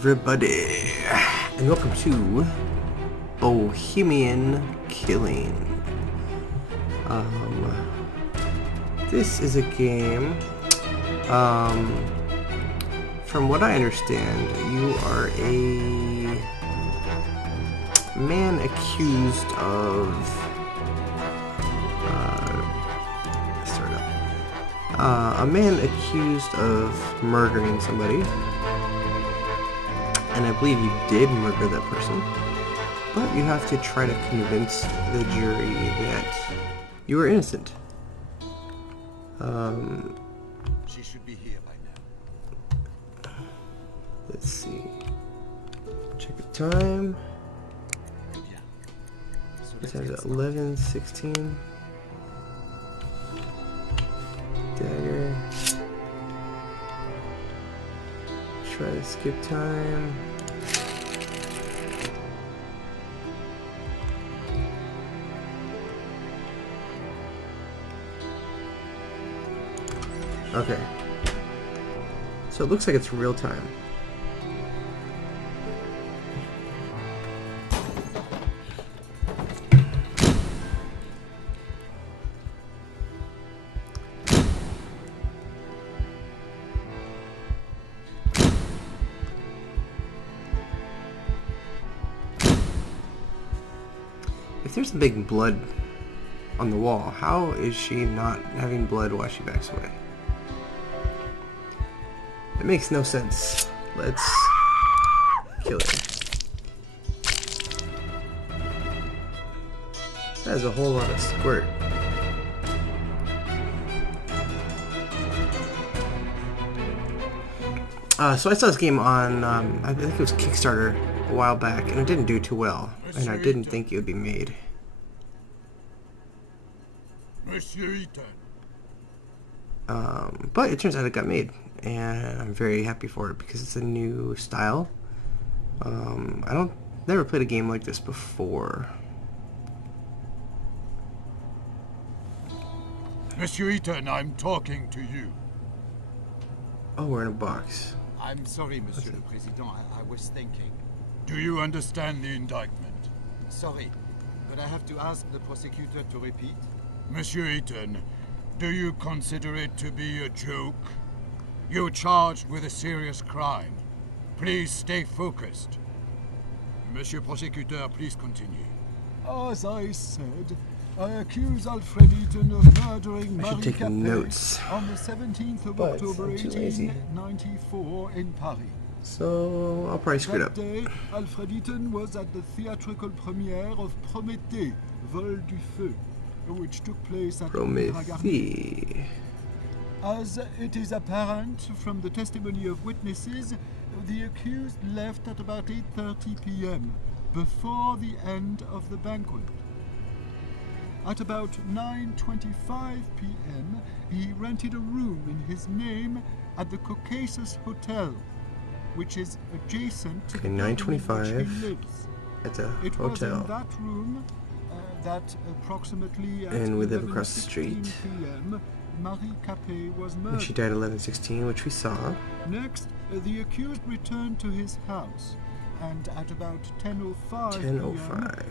everybody, and welcome to Bohemian Killing. This is a game, from what I understand, you are a man accused of, a man accused of murdering somebody. And I believe you did murder that person, but you have to try to convince the jury that you are innocent. She should be here by now. Let's see. Check the time. This has 11:16. Dagger. Try to skip time. Okay. So it looks like it's real time. If there's a big blood on the wall, how is she not having blood while she backs away? It makes no sense. Let's kill her. That is a whole lot of squirt. So I saw this game on, I think it was Kickstarter a while back, and it didn't do too well, and I didn't think it would be made. Monsieur Eaton. But it turns out it got made, and I'm very happy for it because it's a new style. Never played a game like this before. Monsieur Eaton, I'm talking to you. Oh, we're in a box. I'm sorry, Monsieur le Président, I was thinking. Do you understand the indictment? Sorry, but I have to ask the prosecutor to repeat. Monsieur Eaton, do you consider it to be a joke? You're charged with a serious crime. Please stay focused. Monsieur Prosecutor, please continue. As I said, I accuse Alfred Eaton of murdering Marie Capet on the 17th of October 1894 in Paris. So I'll probably screw it up. That day, Alfred Eaton was at the theatrical premiere of Prométhée, Vol du Feu, which took place at Prométhée. As it is apparent from the testimony of witnesses, the accused left at about 8:30 p.m. before the end of the banquet. At about 9:25 p.m., he rented a room in his name at the Caucasus Hotel, which is adjacent to the building in which he lives. At the It hotel. was in that room that approximately at And we live across the 11:16 street. p.m., Marie Capet was And murdered. she died at 11:16, which we saw. Next, the accused returned to his house, and at about 10:05 p.m.,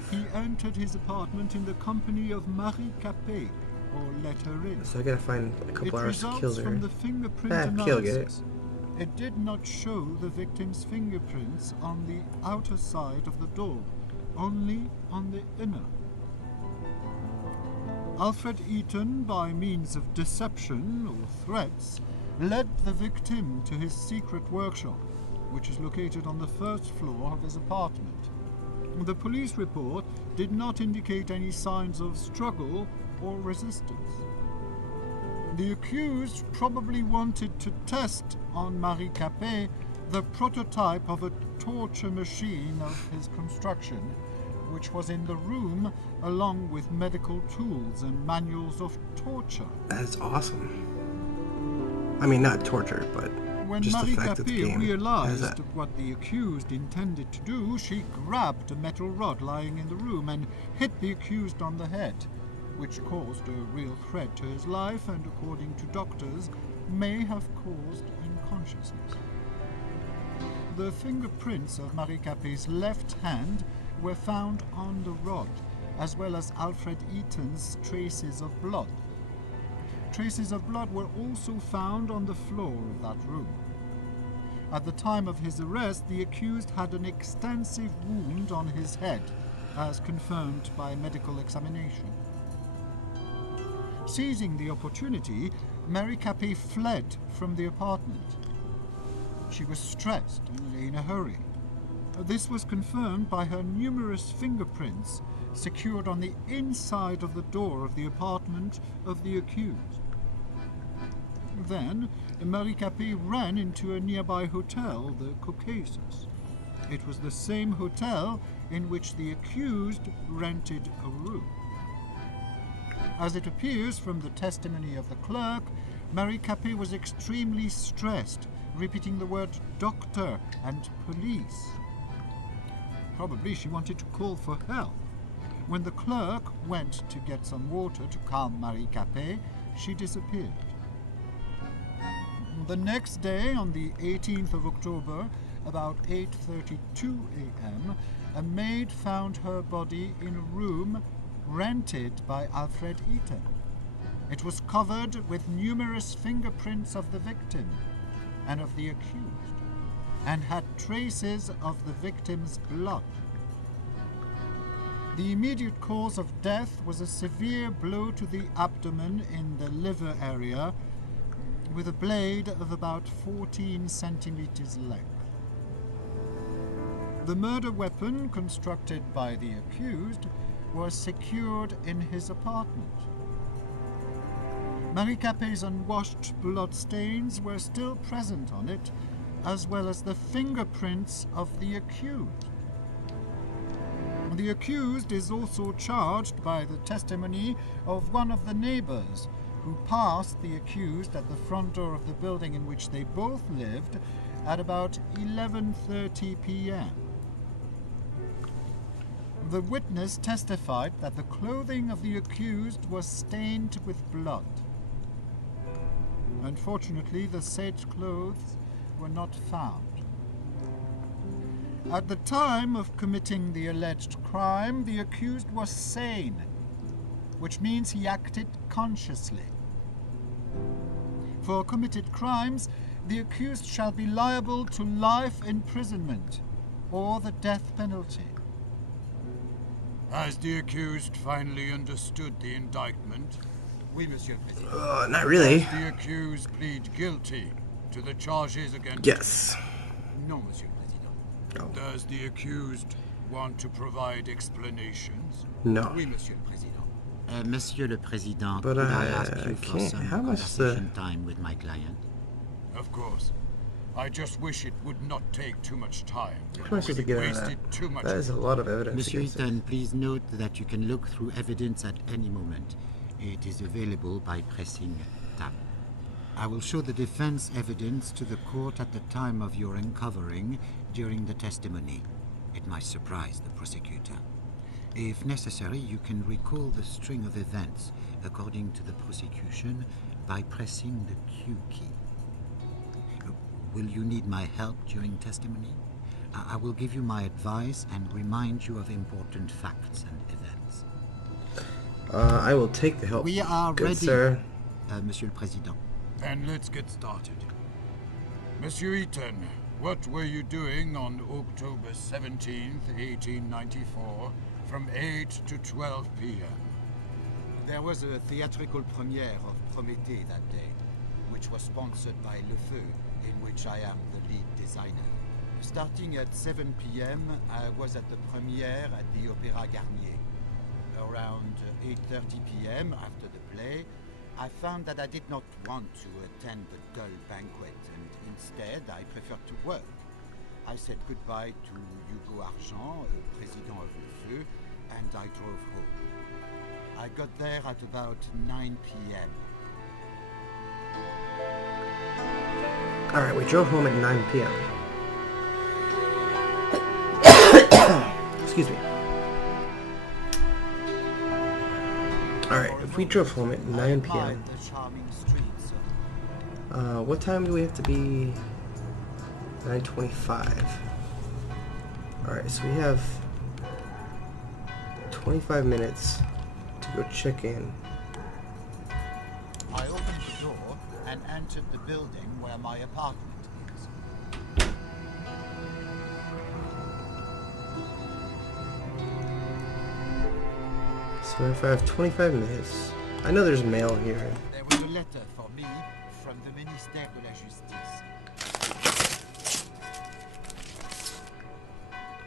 he entered his apartment in the company of Marie Capet, or let her in. So I gotta find a couple hours to kill results her. from the fingerprint Kill, get it? analysis. It did not show the victim's fingerprints on the outer side of the door, only on the inner. Alfred Eaton, by means of deception or threats, led the victim to his secret workshop, which is located on the first floor of his apartment. The police report did not indicate any signs of struggle or resistance. The accused probably wanted to test on Marie Capet the prototype of a torture machine of his construction, which was in the room along with medical tools and manuals of torture. That's awesome. I mean, not torture, but When just Marie the fact that the Capet game realized has that. what the accused intended to do, she grabbed a metal rod lying in the room and hit the accused on the head, which caused a real threat to his life and, according to doctors, may have caused unconsciousness. The fingerprints of Marie Capet's left hand were found on the rod, as well as Alfred Eaton's traces of blood. Traces of blood were also found on the floor of that room. At the time of his arrest, the accused had an extensive wound on his head, as confirmed by medical examination. Seizing the opportunity, Marie Capet fled from the apartment. She was stressed and in a hurry. This was confirmed by her numerous fingerprints secured on the inside of the door of the apartment of the accused. Then, Marie Capet ran into a nearby hotel, the Caucasus. It was the same hotel in which the accused rented a room. As it appears from the testimony of the clerk, Marie Capet was extremely stressed, repeating the word doctor and police. Probably she wanted to call for help. When the clerk went to get some water to calm Marie Capet, she disappeared. The next day, on the 18th of October, about 8:32 a.m., a maid found her body in a room rented by Alfred Eaton. It was covered with numerous fingerprints of the victim and of the accused, and had traces of the victim's blood. The immediate cause of death was a severe blow to the abdomen in the liver area, with a blade of about 14 centimeters length. The murder weapon, constructed by the accused, was secured in his apartment. Marie Capet's unwashed blood stains were still present on it, as well as the fingerprints of the accused. The accused is also charged by the testimony of one of the neighbors who passed the accused at the front door of the building in which they both lived at about 11:30 p.m. The witness testified that the clothing of the accused was stained with blood. Unfortunately, the said clothes were not found. At the time of committing the alleged crime, the accused was sane, which means he acted consciously. For committed crimes, the accused shall be liable to life imprisonment or the death penalty. Has the accused finally understood the indictment? Oui, Monsieur le Président. Not really. Does the accused plead guilty to the charges against Yes. Non, Monsieur le Président. Oh. Does the accused want to provide explanations? No. Oui, Monsieur le Président. Monsieur le Président, But could I ask you for can't. some How much conversation time with my client? Of course. I just wish it would not take too much time. How am I supposed to get out of Wasted that? too much. That is a lot of evidence. Monsieur against it. Eaton, please note that you can look through evidence at any moment. It is available by pressing tab. I will show the defense evidence to the court at the time of your uncovering during the testimony. It might surprise the prosecutor. If necessary, you can recall the string of events according to the prosecution by pressing the Q key. Will you need my help during testimony? I will give you my advice and remind you of important facts and events. I will take the help. We are Good ready, sir. Monsieur le Président. Then let's get started. Monsieur Eaton, what were you doing on October 17th, 1894, from 8 to 12 p.m.? There was a theatrical premiere of Prométhée that day, which was sponsored by Le Feu, in which I am the lead designer. Starting at 7 p.m., I was at the premiere at the Opéra Garnier. Around 8:30 p.m., after the play, I found that I did not want to attend the dull banquet, and instead I preferred to work. I said goodbye to Hugo Argent, president of Le Feu, and I drove home. I got there at about 9 p.m. Alright, we drove home at 9 p.m. Excuse me. Alright, if we drove home at 9 p.m., The charming streets of what time do we have to be 9:25. Alright, so we have 25 minutes to go check in. I opened the door and entered the building where my apartment is. So if I have 25 minutes, I know there's mail here. There was a letter for me from the Ministère de la Justice.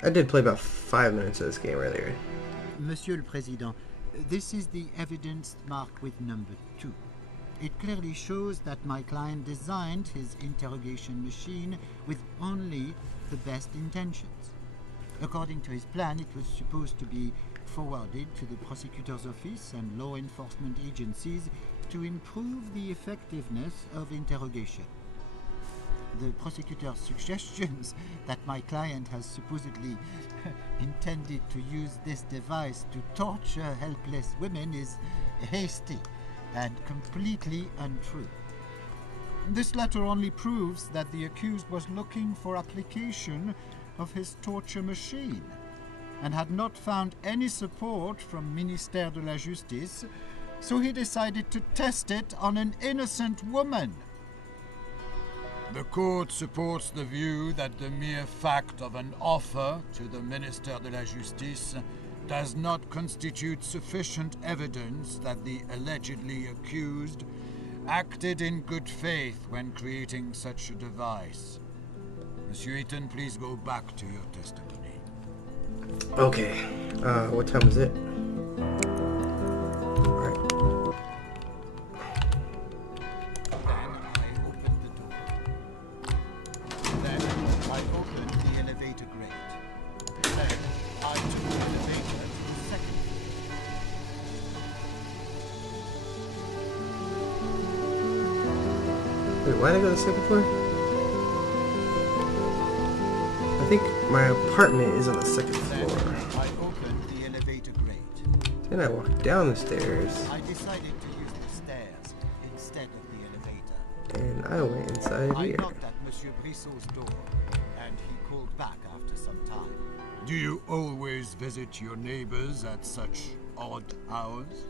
I did play about 5 minutes of this game earlier. Monsieur le Président, this is the evidence marked with number 2. It clearly shows that my client designed his interrogation machine with only the best intentions. According to his plan, it was supposed to be forwarded to the prosecutor's office and law enforcement agencies to improve the effectiveness of interrogation. The prosecutor's suggestions that my client has supposedly intended to use this device to torture helpless women is hasty and completely untrue. This letter only proves that the accused was looking for application of his torture machine and had not found any support from Ministère de la Justice, so he decided to test it on an innocent woman. The court supports the view that the mere fact of an offer to the Ministère de la Justice does not constitute sufficient evidence that the allegedly accused acted in good faith when creating such a device. Monsieur Eaton, please go back to your testimony. Okay, what time is it? Alright. Then I opened the door. Then I elevator grate. Then I took the elevator to the second floor. Wait, why did I go to the second floor? I think my apartment is on the second Then floor. I opened the elevator grate. Then I walked down the stairs, I decided to use the stairs instead of the elevator. and I went inside I here. knocked at Monsieur Brissot's door, and he called back after some time. Do you always visit your neighbors at such odd hours?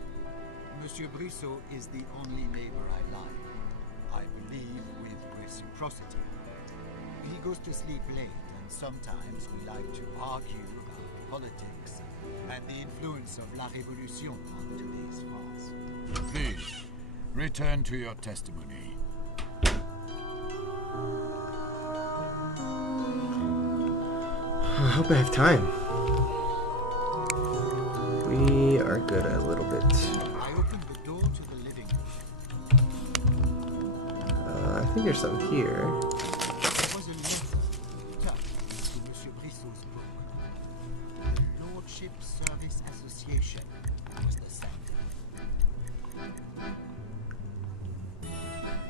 Monsieur Brissot is the only neighbor I like. I believe with reciprocity. He goes to sleep late, and sometimes we like to argue about politics and the influence of La Révolution on today's France. Please, return to your testimony. I hope I have time. We are good at a little bit. I opened the door to the living room. I think there's something here. There was a letter tucked to Monsieur Brissot's book. The Lordship Service Association was the sender.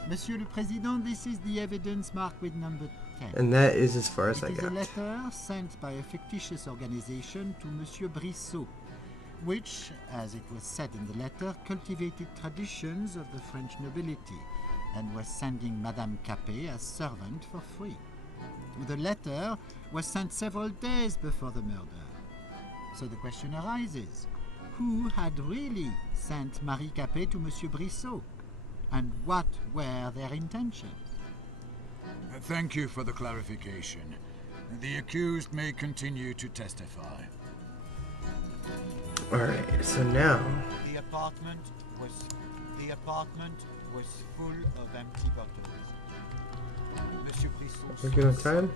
Monsieur le Président, this is the evidence marked with number 10. And that is as far as I It is a got. letter sent by a fictitious organization to Monsieur Brissot, which, as it was said in the letter, cultivated traditions of the French nobility and was sending Madame Capet as servant for free. The letter was sent several days before the murder. So the question arises, who had really sent Marie Capet to Monsieur Brissot? And what were their intentions? Thank you for the clarification. The accused may continue to testify. Alright, so now The apartment was full of empty bottles. Monsieur Brissot. We're good on time?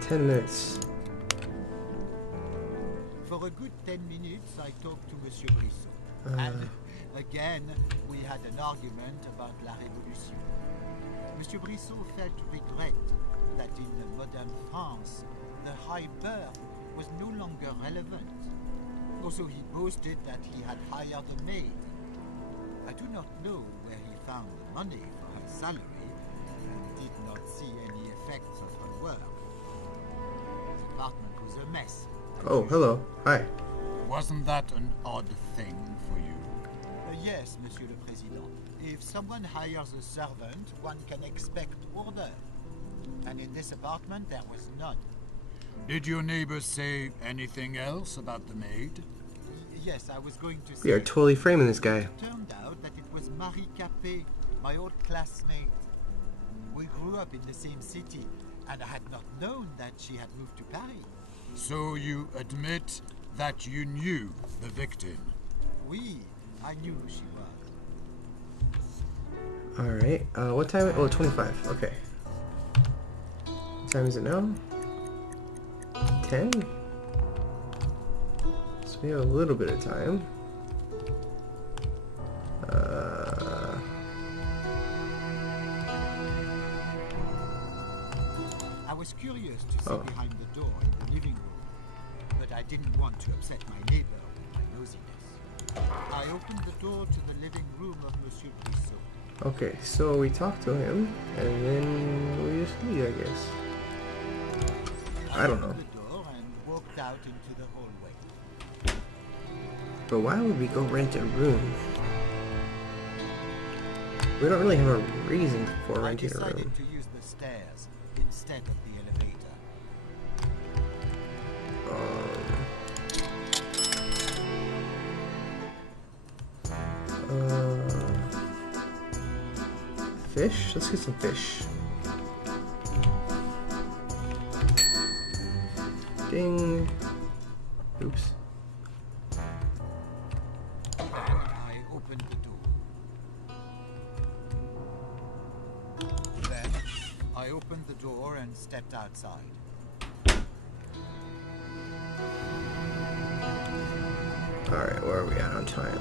10 minutes. For a good 10 minutes, I talked to Monsieur Brissot. And again, we had an argument about La Révolution. Monsieur Brissot felt regret that in modern France, the high birth was no longer relevant. Also, he boasted that he had hired a maid. I do not know where he found the money for her salary and did not see any effects of her work. His apartment was a mess. Oh, hello. Hi. Wasn't that an odd thing for you? Yes, Monsieur le Président. If someone hires a servant, one can expect order. And in this apartment, there was none. Did your neighbors say anything else about the maid? Yes, I was going to say... We are totally framing this guy. It turned out that it was Marie Capet, my old classmate. We grew up in the same city, and I had not known that she had moved to Paris. So you admit that you knew the victim? Oui, I knew who she was. Alright, what time? Oh, 25. Okay. What time is it now? 10? So we have a little bit of time. I was curious to see Oh. behind the door in the living room, but I didn't want to upset my neighbor with my nosiness. I opened the door to the living room of Monsieur Brissot. Okay, so we talked to him, and then we just leave, I guess. I don't know. opened the door and walked out into the hallway. But why would we go rent a room? We don't really have a reason for I renting a decided room. to use the stairs instead of the elevator. Fish? Let's get some fish. Ding. Oops. Then I opened the door. Then I opened the door and stepped outside. Alright, where are we at on time?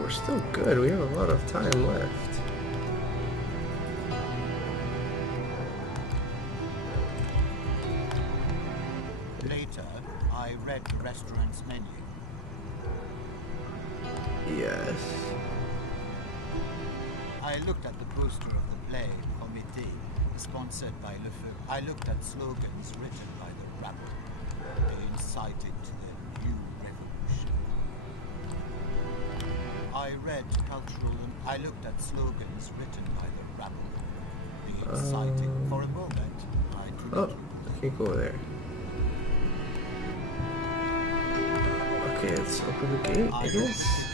We're still good. We have a lot of time left. Later, I read the restaurant's menu. Yes. I looked at the poster of the play Prométhée, sponsored by Le Feu. I looked at slogans written by the rabble. They incited to the new revolution. I looked at slogans written by the rabble. They incited. For a moment, I could Oh, not. I can't go there. Okay, let's open the gate, I I opened guess. the gate.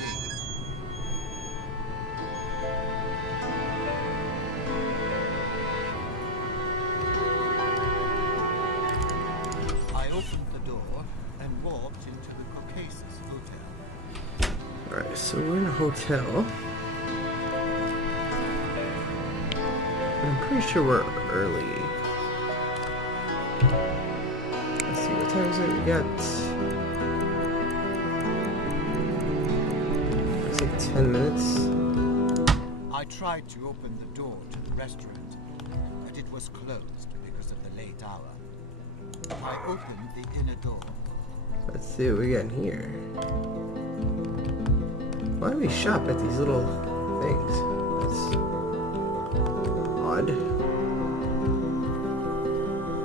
I opened the door and walked into the Caucasus Hotel. Alright, so we're in a hotel. I'm pretty sure we're early. Let's see, what time is it? We got... It's like 10 minutes. I tried to open the door to the restaurant, but it was closed because of the late hour. I opened the inner door. Let's see what we got in here. Why do we shop at these little things? That's odd.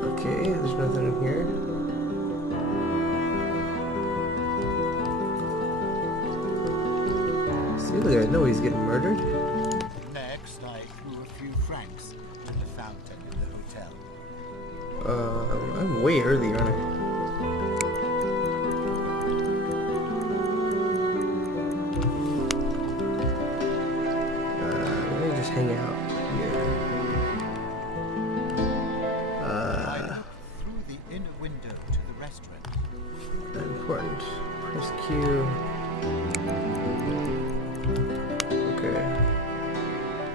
Okay, there's nothing in here. See, look at nobody's getting murdered. Next, I threw a few francs in the fountain in the hotel. I'm way early, aren't I? Let me just hang out here. I looked through the inner window to the restaurant. Important. Press Q. Okay.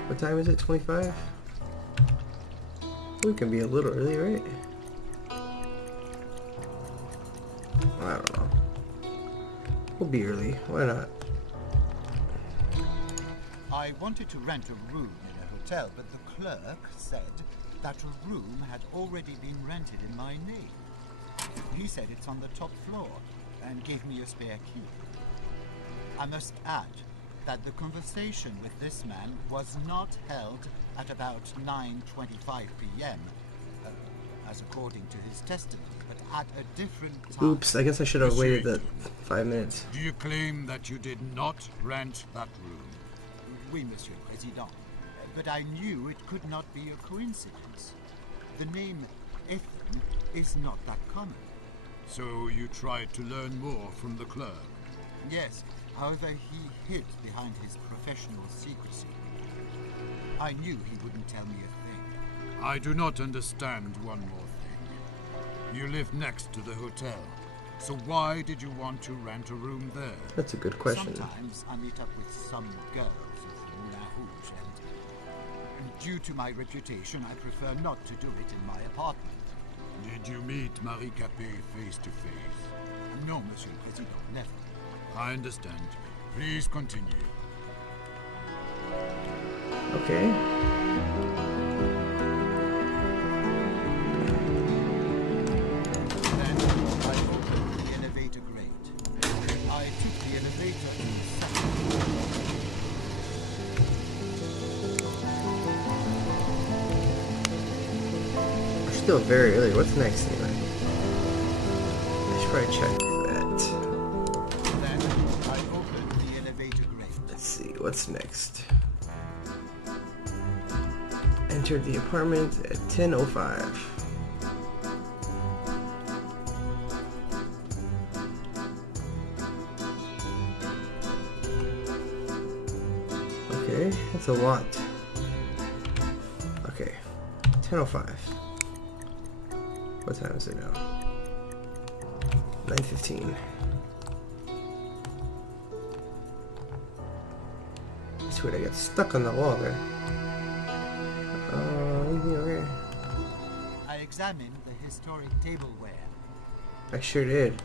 What time is it? 25? We can be a little early, right? I don't know. We'll be early. Why not? I wanted to rent a room in a hotel, but the clerk said that a room had already been rented in my name. He said it's on the top floor and gave me a spare key. I must add that the conversation with this man was not held at about 9:25 p.m. as according to his testimony, but at a different time. Oops, I guess I should have Monsieur waited the Eaton, 5 minutes. do you claim that you did not rent that room? Oui, Monsieur le Président. But I knew it could not be a coincidence. The name Ethan is not that common. So you tried to learn more from the clerk? Yes, however, he hid behind his professional secrecy. I knew he wouldn't tell me a thing. I do not understand one more thing. You live next to the hotel, so why did you want to rent a room there? That's a good question. Sometimes I meet up with some girls of the Moulin Rouge, and due to my reputation, I prefer not to do it in my apartment. Did you meet Marie Capet face to face? No, Monsieur le Président, never. I understand. Please continue. Okay. Then I opened the elevator grate. I took the elevator to the second floor. We're still very early. What's next anyway? I should probably check that. Then I opened the elevator grate. Let's see, what's next? Entered the apartment at 10:05. Okay, that's a lot. Okay, 10:05. What time is it now? 9:15. That's weird, I got stuck on the wall there. Anything over here? I examined the historic tableware. I sure did.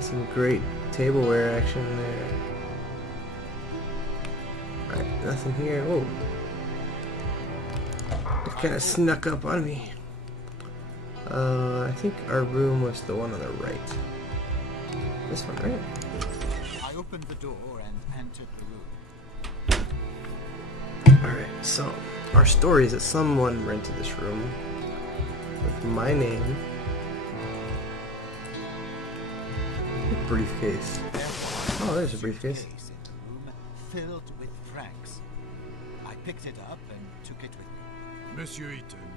Some great tableware action there. Alright, nothing here. Whoa. It kind of snuck up on me. I think our room was the one on the right. This one, right? I opened the door and entered the room. Alright, so our story is that someone rented this room with my name. Briefcase. Oh, there's a briefcase. In the room filled with francs. I picked it up and took it with me. Monsieur Eaton,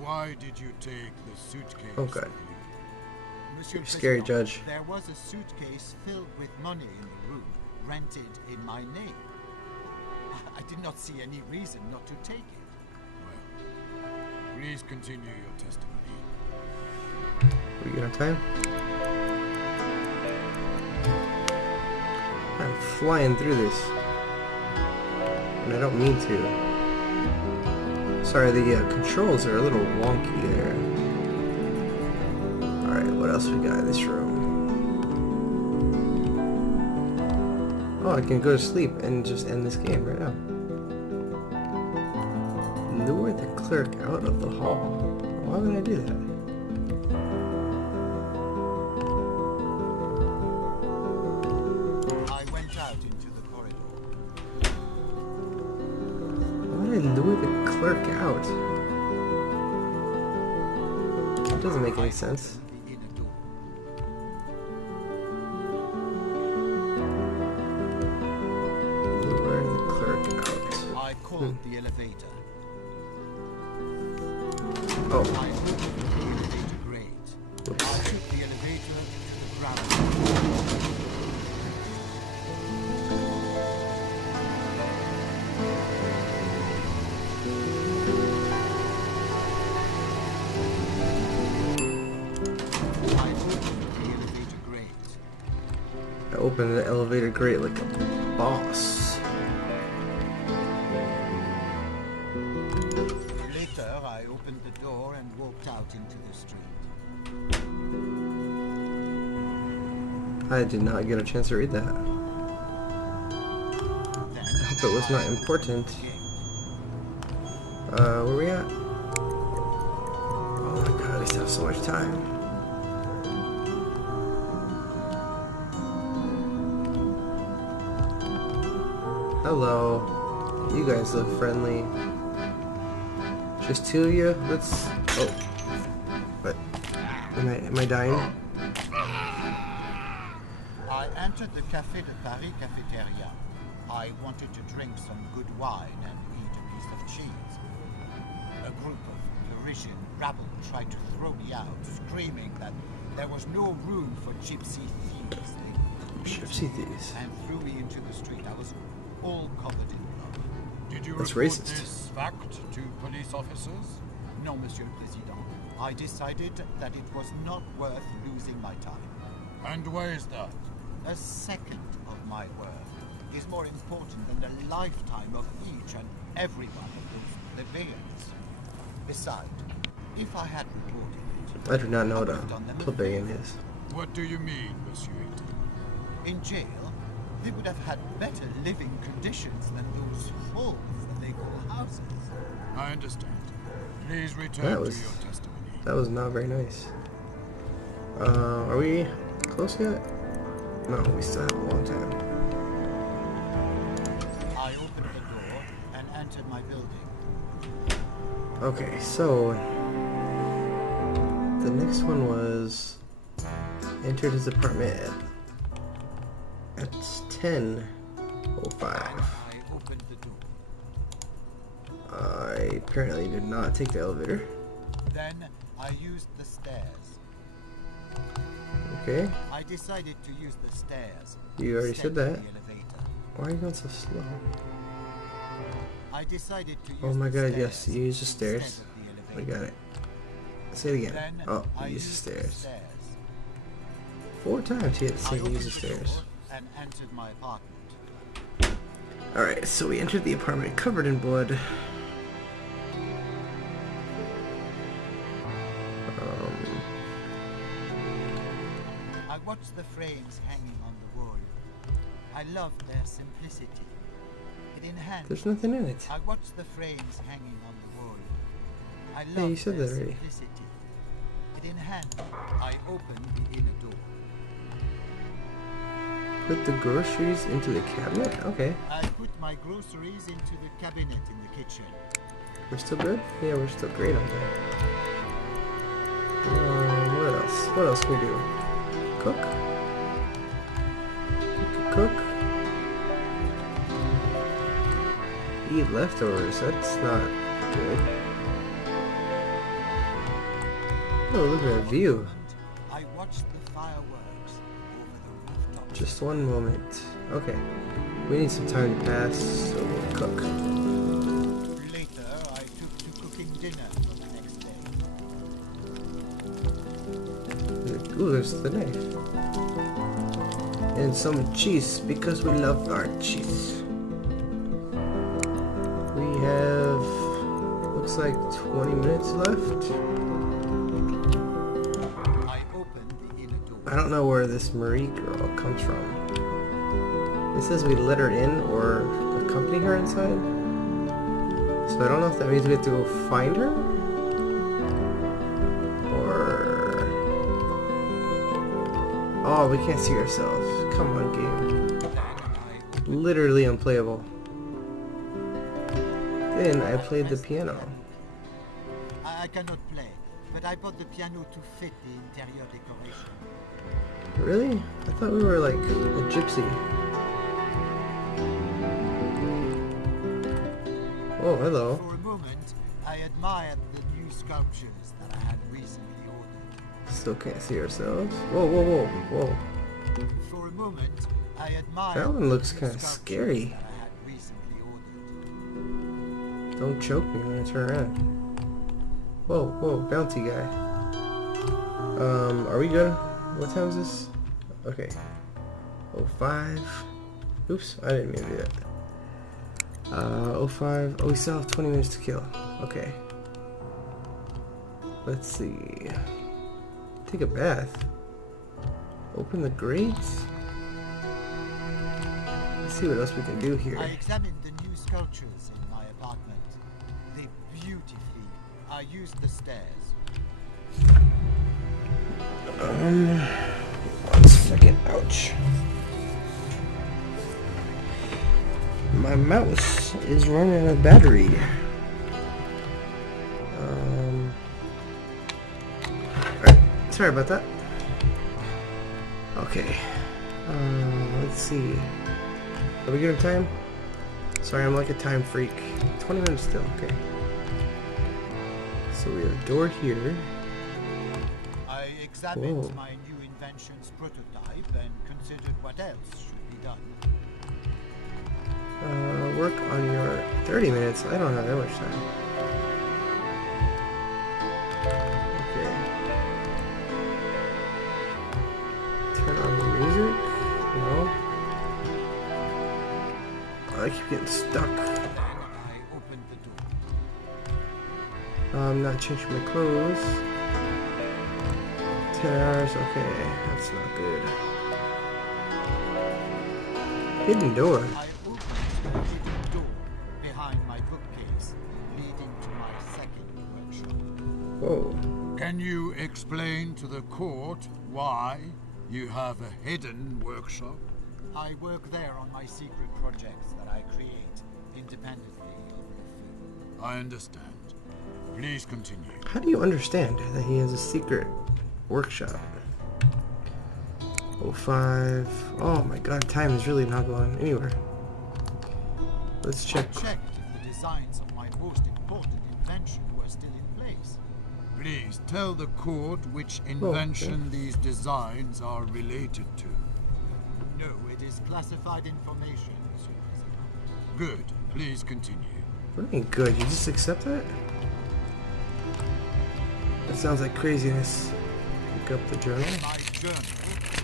why did you take the suitcase? Oh, God. with you? Monsieur le Scary Président, judge. There was a suitcase filled with money in the room, rented in my name. I did not see any reason not to take it. Well, please continue your testimony. We good on time? I'm flying through this. And I don't mean to. Sorry, the controls are a little wonky there. Alright, what else we got in this room? Oh, I can go to sleep and just end this game right now. Lure the clerk out of the hall. Why would I do that? I went out into the corridor. Why would I lure the clerk out? It doesn't make any sense. The inner door. Lure the clerk out. I called the elevator. Oh, I opened the elevator grate. I took the elevator to the ground floor. I opened the elevator grate. I opened the elevator grate like a boss. Later, I opened the door and walked out into the street. I did not get a chance to read that. Then I hope it was not important. Where we at? Oh my god, at least I have so much time. Hello. You guys look friendly. Just two of you? Let's... Oh. What? Am I dying? I entered the Café de Paris cafeteria. I wanted to drink some good wine and eat a piece of cheese. A group of Parisian rabble tried to throw me out, screaming that there was no room for gypsy thieves. They Gypsy thieves. and threw me into the street. I was all covered in blood. Did you That's report racist. this fact to police officers? No, Monsieur le Président. I decided that it was not worth losing my time. And why is that? A second of my worth is more important than the lifetime of each and every one of those plebeians. Besides, if I had reported it, I do not know I what would have done a them a plebeian favor. is. What do you mean, Monsieur Eaton? In jail, they would have had better living conditions than those holes that they call houses. I understand. Please return That to was- your testimony. That was not very nice. Are we close yet? No, we still have a long time. I opened the door and entered my building. Okay, so the next one was entered his apartment at 10:05. I opened the door. I apparently did not take the elevator. Then I used the stairs. Okay, I decided to use the stairs. you already instead said of that. the elevator. Why are you going so slow? I decided to use Oh my the god, stairs yes, you use the stairs. instead of the I elevator. got it. Say it again. Then Oh, I you use the used stairs. 4 stairs. times he had to I say he opened used the the stairs. door and entered my apartment. Alright, so we entered the apartment covered in blood. I watched the frames hanging on the wall. I loved their simplicity. It enhanced. There's nothing in it. I watched the frames hanging on the wall. I loved Yeah, you said their that already. simplicity. It enhanced. I opened the inner door. Put the groceries into the cabinet? Okay. I put my groceries into the cabinet in the kitchen. We're still good? Yeah, we're still great on that. What else? What else can we do? Cook? We could cook. Eat leftovers. That's not good. Oh, look at that view. I watched the fireworks over the rooftop. Just one moment. Okay. We need some time to pass, so we'll cook. Later, I took to cooking dinner for the next day. Ooh, there's the knife. And some cheese, because we love our cheese. We have, looks like 20 minutes left. I opened the inner door. I don't know where this Marie girl comes from. It says we let her in or accompany her inside. So I don't know if that means we have to go find her. Oh, we can't see ourselves. Come on, game. Literally unplayable. Then I played the piano. I cannot play, but I bought the piano to fit the interior decoration. Really? I thought we were like a gypsy. Oh, hello. For a moment, I admired the new sculptures that I had recently ordered. Still can't see ourselves. Whoa, whoa, whoa, whoa. For a moment, I admired That one looks the new kinda sculptures scary. that I had recently ordered. Don't choke me when I turn around. Whoa, whoa, bounty guy. Are we good? What time is this? Okay. 05. Oops, I didn't mean to do that. 05. Oh, we still have 20 minutes to kill. Okay. Let's see. Take a bath. Open the grates. Let's see what else we can do here. I examined the new sculptures in my apartment. They beautifully. I used the stairs. 1 second. Ouch. My mouse is running out of battery. Sorry about that. Okay. Let's see. Are we good on time? Sorry, I'm like a time freak. 20 minutes still, okay. So we have a door here. I examined Whoa. my new invention's prototype and considered what else should be done. Work on your 30 minutes. I don't have that much time. Okay. Turn on the music. No. I keep getting stuck. Then I opened the door. I'm not changing my clothes. 10 hours. Okay, that's not good. Hidden door. I opened the hidden door behind my bookcase, leading to my second workshop. Whoa. Can you explain to the court why you have a hidden workshop? I work there on my secret projects that I create independently of the food. I understand. Please continue. How do you understand that he has a secret workshop? 05. Oh my god, time is really not going anywhere. Let's check. I checked if the designs of my most important invention were still in place. Please tell the court which invention these designs are related to. No, it is classified information, Monsieur President. Good. Please continue. What do you mean good? You just accept that? That sounds like craziness. Pick up the journal. My journal,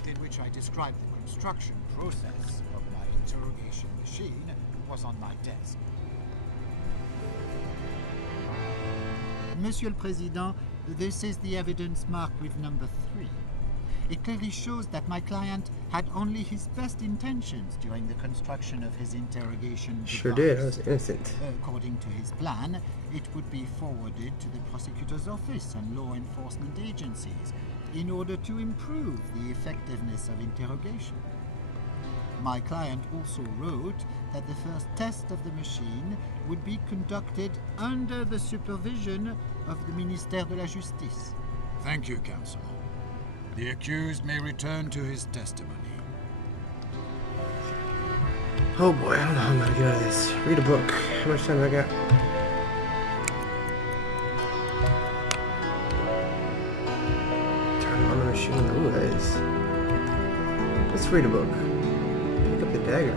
in which I described the construction process of my interrogation machine, was on my desk. Monsieur le Président, this is the evidence marked with number 3. It clearly shows that my client had only his best intentions during the construction of his interrogation Sure device. did. I was innocent. According to his plan, it would be forwarded to the prosecutor's office and law enforcement agencies in order to improve the effectiveness of interrogation. My client also wrote that the first test of the machine would be conducted under the supervision of the Ministère de la Justice. Thank you, Counselor. The accused may return to his testimony. Oh boy, I don't know how I'm gonna get out of this. Read a book. How much time do I got? Turn on the machine. Ooh, that is. Let's read a book. Pick up the dagger.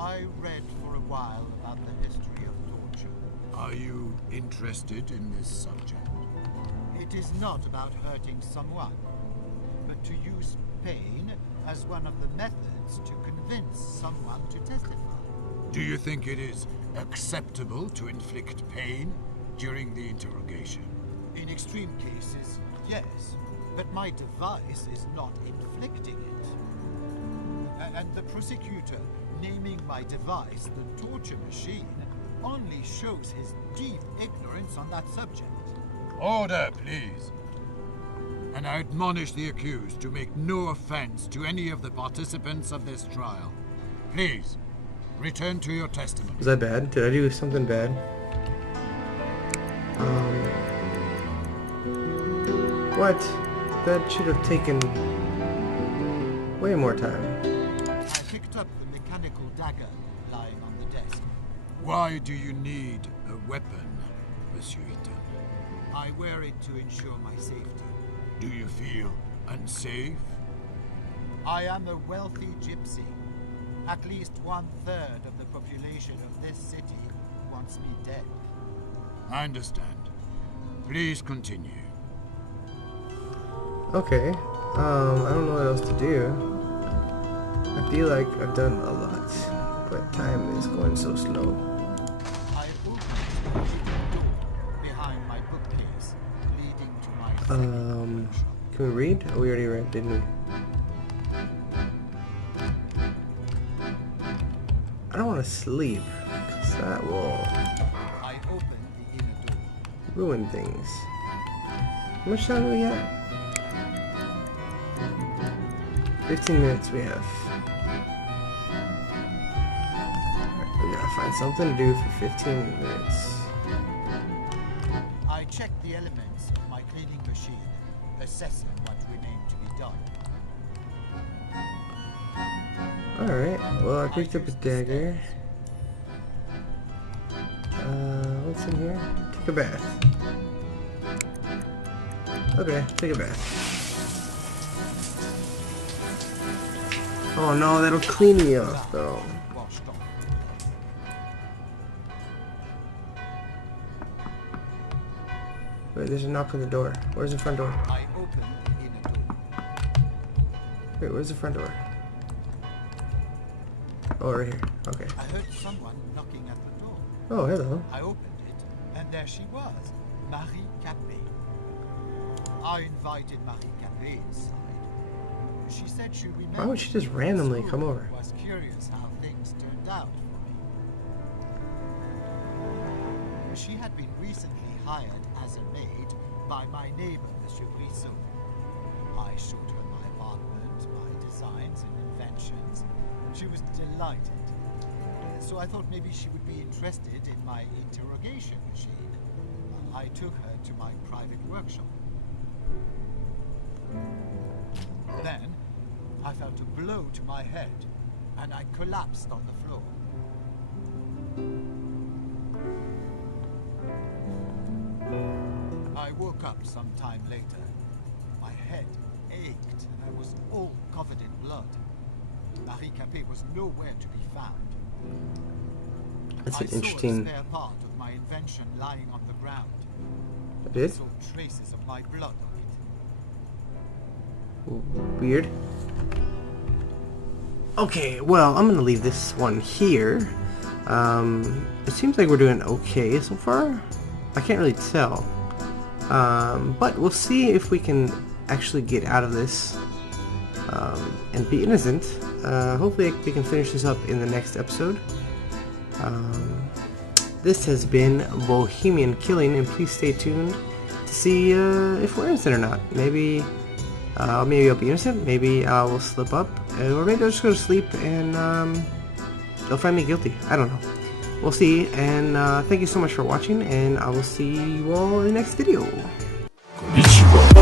I read for a while about the history of torture. Are you interested in this subject? It is not about hurting someone, but to use pain as one of the methods to convince someone to testify. Do you think it is acceptable to inflict pain during the interrogation? In extreme cases, yes, but my device is not inflicting it. And the prosecutor naming my device the torture machine only shows his deep ignorance on that subject. Order, please. And I admonish the accused to make no offense to any of the participants of this trial. Please, return to your testimony. Was that bad? Did I do something bad? What? That should have taken way more time. I picked up the mechanical dagger lying on the desk. Why do you need a weapon, Monsieur Eaton? I wear it to ensure my safety. Do you feel unsafe? I am a wealthy gypsy. At least 1/3 of the population of this city wants me dead. I understand. Please continue. Okay. I don't know what else to do. I feel like I've done a lot, but time is going so slow. I opened the hidden door behind my bookcase, leading to my second workshop. Can we read? Oh, we already read, didn't we? I don't want to sleep, because that will I opened the inner door. ruin things. How much time do we have? 15 minutes we have. Alright, we gotta find something to do for 15 minutes. I I checked the elements of my cleaning machine, assessing what remained to be done. Alright, well I picked up a dagger. What's in here? Take a bath. Okay, take a bath. Oh no, that'll clean me off though. Washed off. Wait, there's a knock on the door. Where's the front door? I opened the inner door. Wait, where's the front door? Oh, right here. Okay. I heard someone knocking at the door. Oh, hello. I opened it, and there she was, Marie Capet. I invited Marie Capet inside. She said she remembered. Why would she just randomly come over? Was curious how things turned out for me. She had been recently hired as a maid by my neighbor, Monsieur Brissot. I showed her my apartment, my designs and inventions. She was delighted. So I thought maybe she would be interested in my interrogation machine. I took her to my private workshop. Then, I felt a blow to my head, and I collapsed on the floor. I woke up some time later. My head ached, and I was all covered in blood. Marie Capet was nowhere to be found. That's an I interesting. saw a spare part of my invention lying on the ground. It is? I saw traces of my blood on it. Weird. Okay, well, I'm gonna leave this one here. It seems like we're doing okay so far. I can't really tell. But we'll see if we can actually get out of this and be innocent. Hopefully we can finish this up in the next episode. This has been Bohemian Killing, and please stay tuned to see if we're innocent or not. Maybe I'll be innocent, maybe I will slip up, or maybe I'll just go to sleep and they'll find me guilty. I don't know. We'll see, and thank you so much for watching, and I will see you all in the next video. Konnichiwa.